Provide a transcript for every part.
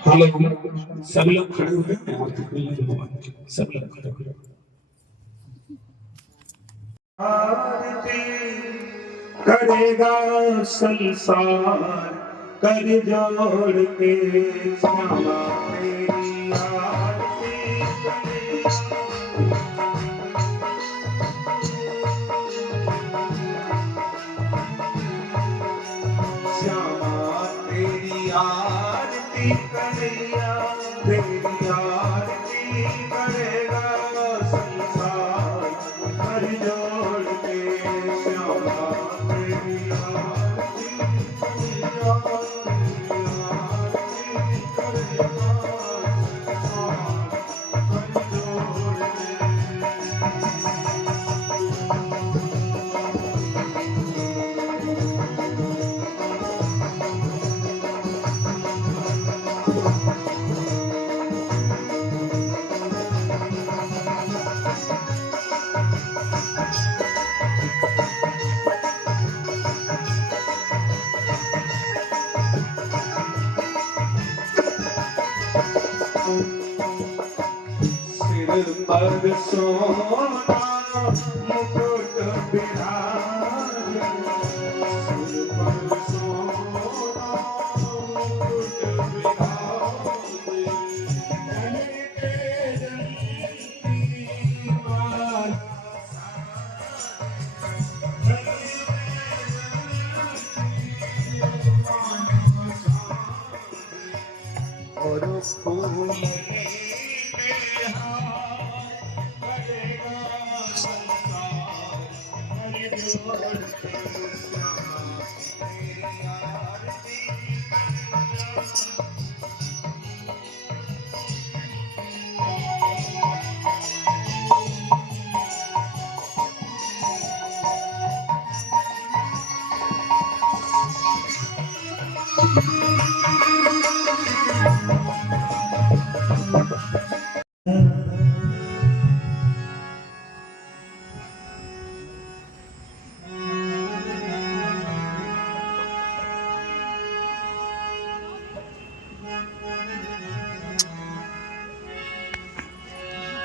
Hello, सब लोग खड़े हुए हैं, सब लोग खड़े हुए। आरती करेगा संसार कर जोड़ के, श्यामा तेरी आरती करेगा। श्यामा तेरी आरती करेगा, तेरी आरती करेगा संसार कर जोड़ के, श्यामा तेरी आरती करेगा, तेरी आरती करेगा संसार कर जोड़ के। सिर पर सोना मुकुट बिराजे, सिर पर सोना मुकुट बिराजे, गले पे जंती माला साजे, गले पे जंती फूल में हार करेगा संसार हरि बोल कृष्णा मेरी आरती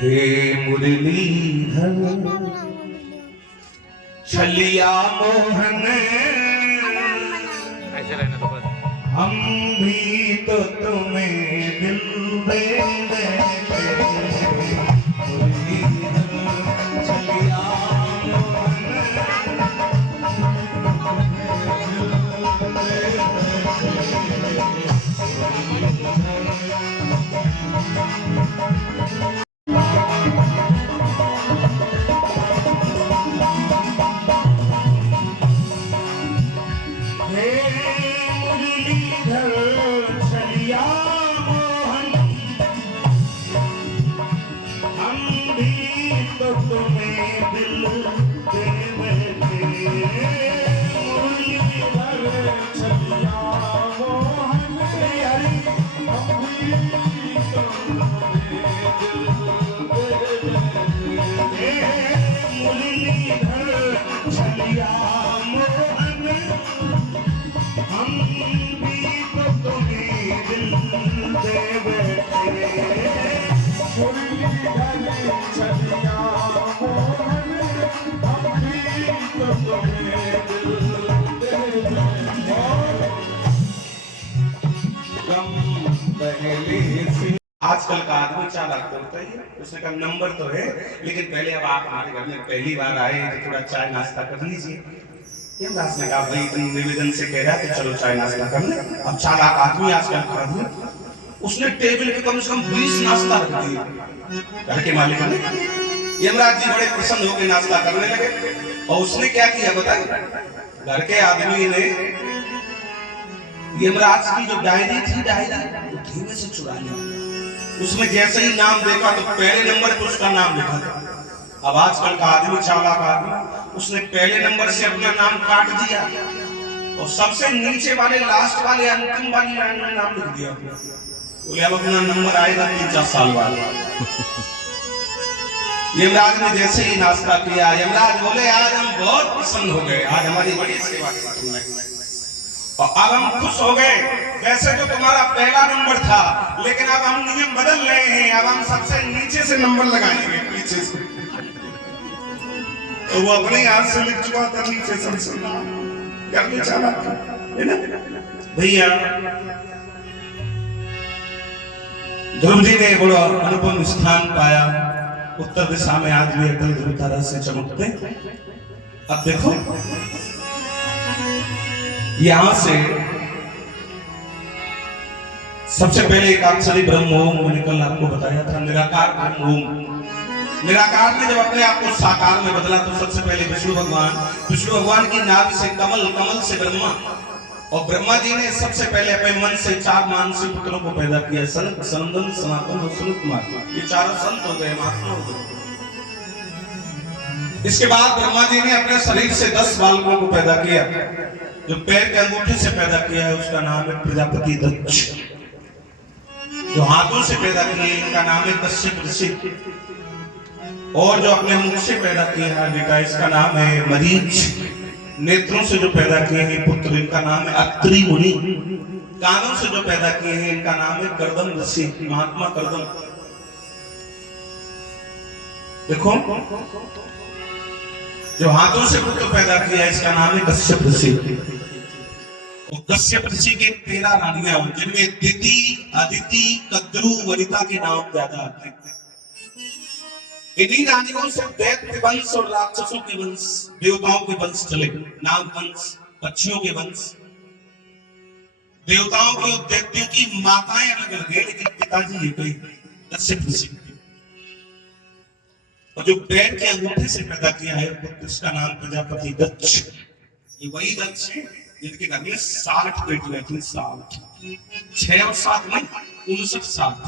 हे मुरलीधर छलिया मोहन ऐसे रहना तो बस। हम भी तो तुम्हें दिल दे देते मुरलीधर छलिया आजकल का आदमी चालाक होता है, उसने कहा नंबर तो है, लेकिन पहले अब आप हमारे घर में पहली बार आए तो थोड़ा चाय नाश्ता कर लीजिए। यमराज ने कहा भाई तुम निवेदन से कह रहा है तो चलो चाय नाश्ता कर ले। अब चालाक आदमी आजकल खड़ा हुआ, उसने टेबल पे कम से कम 20 नाश्ता रख दिए घर के मालिक ने। यमराज जी बड़े प्रसन्न होकर नाश्ता करने लगे और उसने क्या किया बताइए, घर के आदमी ने यमराज की जो डायरी थी डायरी धीमे से चुरा लिया। उसमें जैसे ही नाम देखा तो पहले नंबर पर उसका नाम लिखा था। अब आजकल का आदमी चालाक आदमी, उसने पहले नंबर से अपना नाम काट दिया और सबसे नीचे वाले लास्ट वाले अंतिम वाली लाइन में नाम लिख दिया। बोले अब अपना नंबर आएगा 3-4 साल बाद। यमराज ने जैसे ही नाश्ता किया, यमराज बोले आज हम बहुत प्रसन्न हो गए, आज हमारी बड़ी सेवा की तुमने और अब हम खुश हो गए। वैसे तो तुम्हारा पहला नंबर था, लेकिन अब हम नियम बदल रहे हैं, अब हम सबसे नीचे से नंबर लगाएंगे पीछे से। तो वो अपने हाथ से लिख चुका था नीचे सबसे करने चला है ना भैया। ध्रुव जी ने बड़ा अनुपम स्थान पाया, उत्तर दिशा में आज भी अटल ध्रुव तारा से चमकते। अब देखो यहां से सबसे पहले एकाक्षरी ब्रह्म ओम मैंने कल आपको बताया था, निराकार ब्रह्म ओम। निराकार ने जब अपने आप को साकार में बदला तो सबसे पहले विष्णु भगवान की नाभि से कमल, कमल से ब्रह्मा, और ब्रह्मा जी ने सबसे पहले अपने मन से 4 मानसी पुत्रों को पैदा किया, सनक, सनंदन, सनातन और सनत कुमार। ये चारों संत हो गए, महात्मा हो गए। इसके बाद ब्रह्मा जी ने अपने शरीर से 10 बालकों को पैदा किया। जो पैर के अंगूठे से पैदा किया है उसका नाम है प्रजापति दक्ष। जो हाथों से पैदा किए इनका नाम है कश्यप ऋषि। और जो अपने मुख से पैदा किए हैं बेटा इसका नाम है मरीच। नेत्रों से जो पैदा किए हैं पुत्र इनका नाम है अत्रि मुनि। कानों से जो पैदा किए हैं इनका नाम है कर्दम ऋषि, महात्मा कर्दम। देखो जो हाथों से पुत्र पैदा किया इसका नाम है कश्यप ऋषि। और कश्यप ऋषि के 13 रानियां जिनमें दिति, अदिति, कद्रू, वनिता के नाम ज्यादा आते हैं। इन्हीं रानियों से दैत्य वंश और राक्षसों के वंश, देवताओं के वंश चले, नाग वंश, पक्षियों के वंश। देवताओं की और दैत्यों की माताएं अलग अलग है, लेकिन पिताजी एक ही, दक्षिण ऋषि। और जो पैर के अंगूठे से पैदा किया है पुत्र, उसका नाम प्रजापति दक्ष। ये वही दक्ष है जिनके घर में 60 बेटियां थी, 60, 6 और 7 नहीं, 59 60।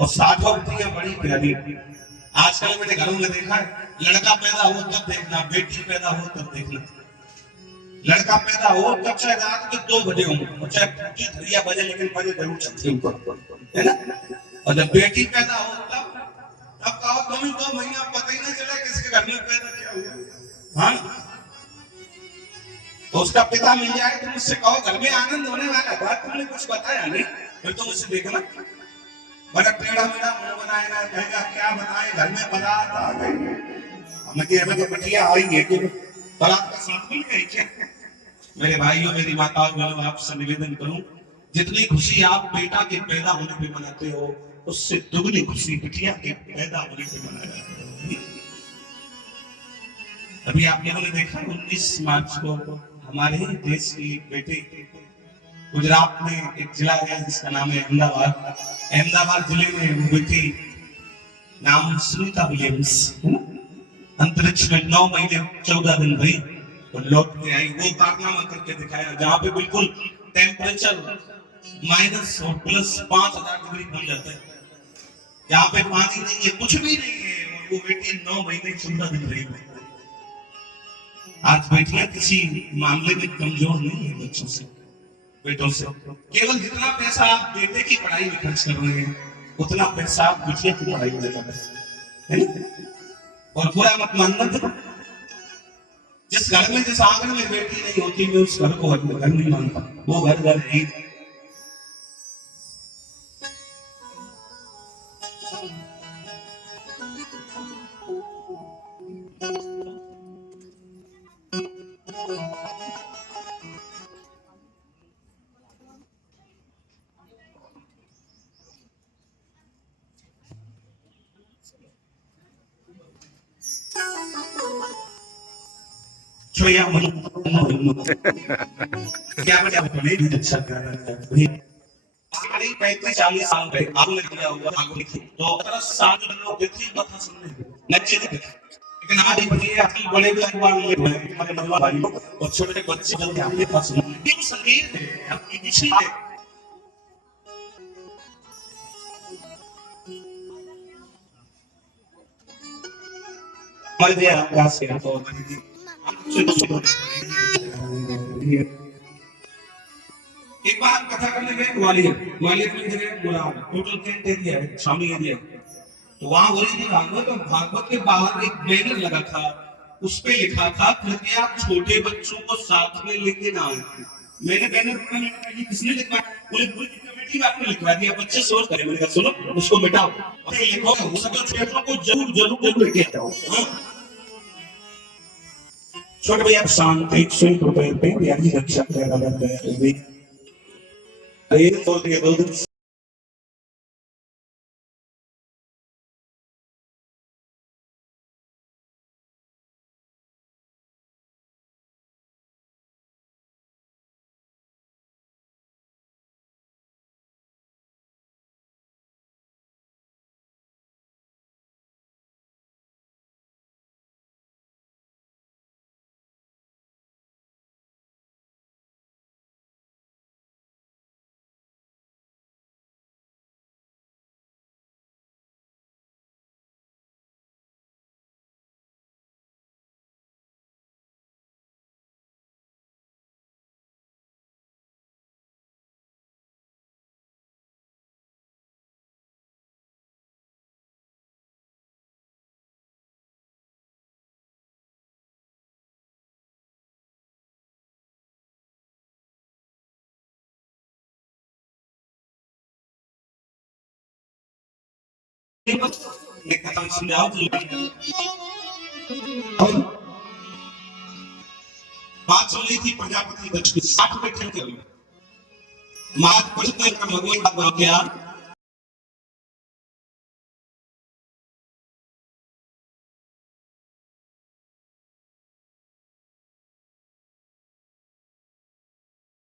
और 60 बेटियां बड़ी प्यारी। आजकल मैंने घरों में देखा है, लड़का पैदा हो तब देखना, बेटी पैदा हो तब देखना। लड़का पैदा हो तब चाहे रात के 2 बजे हो, चाहे धरिया बजे, लेकिन बजे जरूर छत्ती ऊपर, है ना। और जब बेटी पैदा हो तब कहो तुम 2 महीना पता ही ना चला किसके घर में पैदा क्या हुआ। हाँ, तो उसका पिता मिल जाए तो मुझसे कहो घर में आनंद होने वाला, बात तुमने कुछ बताया नहीं, फिर तो मुझसे देखना बड़ा टेढ़ा मेरा मुंह बनाए ना, कहेगा क्या बनाए, घर में बारात आ गई। हमें तो बिटिया आई है कि बारात का साथ मिल गई क्या। मेरे भाइयों, मेरी माताओं, मैं आपसे निवेदन करूं, जितनी खुशी आप बेटा के पैदा होने पे मनाते हो, उससे दुगनी खुशी बिटिया के पैदा होने पे मनाया जाता है। अभी आप लोगों ने देखा 19 मार्च को हमारे ही देश की बेटी गुजरात में एक जिला है जिसका नाम है अहमदाबाद। अहमदाबाद जिले में वो बेटी नाम सुनीता विलियम्स, अंतरिक्ष में 9 महीने 14 दिन रही और लौट के आई। वो कारनामा करके दिखाया जहां पे बिल्कुल टेम्परेचर माइनस और प्लस 5000 डिग्री बन जाता है, यहाँ पे पानी नहीं है, कुछ भी नहीं है, और वो बेटी 9 महीने 14 दिन रही। आज बेटियां किसी मामले में कमजोर नहीं है बच्चों से, बेटों से। केवल जितना पैसा आप बेटे की पढ़ाई में खर्च कर रहे हैं, उतना पैसा आप बिटिया की पढ़ाई में लगा रहे हैं। और बुरा मत मानना, जिस घर में, जिस आंगन में बेटी नहीं होती, मैं उस घर को घर नहीं मानता, वो घर है। क्या बड़े अच्छा कर रहा है 35-40 साल पे आग लग गया होगा, आग लिखी तो 17 लोग देखिए कथा सुनने नच्चे थे। लेकिन आज ये आजकल बड़े भी अखबार ले रहे हैं, हमारे मजवा भाई और छोटे बच्चे जल्दी आपके पास सुनने ये संगीत है, आपकी किसी है। हमारे दिया आपका से तो एक बार कथा करने गए ग्वालियर में जगह बोला टोटल कैंट एरिया है, शामी एरिया। तो वहां हो रही थी भागवत, और भागवत के बाहर एक बैनर लगा था, उस पे लिखा था कृपया छोटे बच्चों को साथ में लेके ना आए। मैंने बैनर पढ़ा, मैंने कहा किसने लिखवाया, बोले पूरी कमेटी आपने लिखवा दिया, बच्चे सोच करे। मैंने कहा सुनो उसको मिटाओ, लिखो हो सके छोटों को जरूर जरूर जरूर लेके आओ। छोटे भैया शांति 100 रुपए पे यानी रक्षा करेगा। ये तो ये दो दिन एक कथा समझाओ तो बात चल रही थी प्रजापति दक्ष की 60 में खेल के मात पढ़ते भगवान बात गया